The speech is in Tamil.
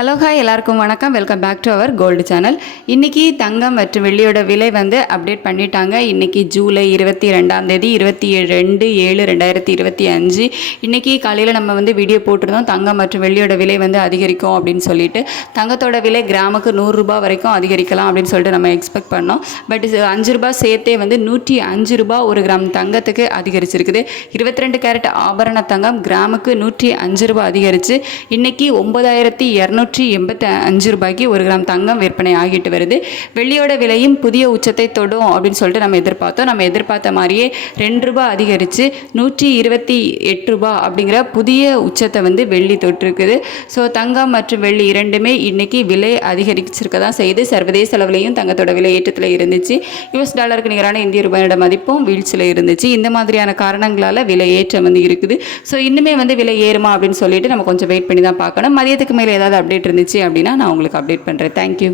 ஹலோ ஹாய் எல்லாருக்கும் வணக்கம். Welcome back to our gold channel. இன்றைக்கி தங்கம் மற்றும் வெள்ளியோட விலை அப்டேட் பண்ணிட்டாங்க. இன்றைக்கி ஜூலை 22 22/7/2025 இன்றைக்கி காலையில் நம்ம வீடியோ போட்டிருந்தோம். தங்கம் மற்றும் வெள்ளியோட விலை அதிகரிக்கும் அப்படின்னு சொல்லிட்டு. தங்கத்தோட விலை கிராமுக்கு 100 ரூபாய் வரைக்கும் அதிகரிக்கலாம் அப்படின்னு சொல்லிட்டு நம்ம எக்ஸ்பெக்ட் பண்ணோம். பட் 5 ரூபாய் சேர்த்தே 105 ரூபாய் ஒரு கிராம் தங்கத்துக்கு அதிகரிச்சிருக்குது. 22 கேரட் ஆபரண தங்கம் கிராமுக்கு 105 ரூபாய் அதிகரித்து இன்றைக்கி 9285 ரூபாய்க்கு ஒரு கிராம் தங்கம் விற்பனை ஆகிட்டு வருது. வெள்ளியோட விலையும் புதிய உச்சத்தை தொடும் அப்படின்னு சொல்லிட்டு நம்ம எதிர்பார்த்தோம். நம்ம எதிர்பார்த்த மாதிரியே 2 ரூபாய் அதிகரித்து 128 ரூபாய் அப்படிங்கிற புதிய உச்சத்தை வெள்ளி தொட்டிருக்குது. ஸோ தங்கம் மற்றும் வெள்ளி இரண்டுமே இன்னைக்கு விலை அதிகரிச்சிருக்க தான் செய்து. சர்வதேச அளவுலையும் தங்கத்தோட விலை ஏற்றத்தில் இருந்துச்சு. US டாலருக்கு நிகரான இந்திய ரூபாயோட மதிப்பும் வீழ்ச்சியில் இருந்துச்சு. இந்த மாதிரியான காரணங்களால் விலை ஏற்றம் இருக்குது. ஸோ இன்னுமே விலை ஏறுமா அப்படின்னு சொல்லிட்டு நம்ம கொஞ்சம் வெயிட் பண்ணி தான் பார்க்கணும். மதியத்துக்கு மேலே ஏதாவது அப்டேட் இருந்துச்சு அப்படின்னா நான் உங்களுக்கு அப்டேட் பண்ணுறேன். தேங்க்யூ.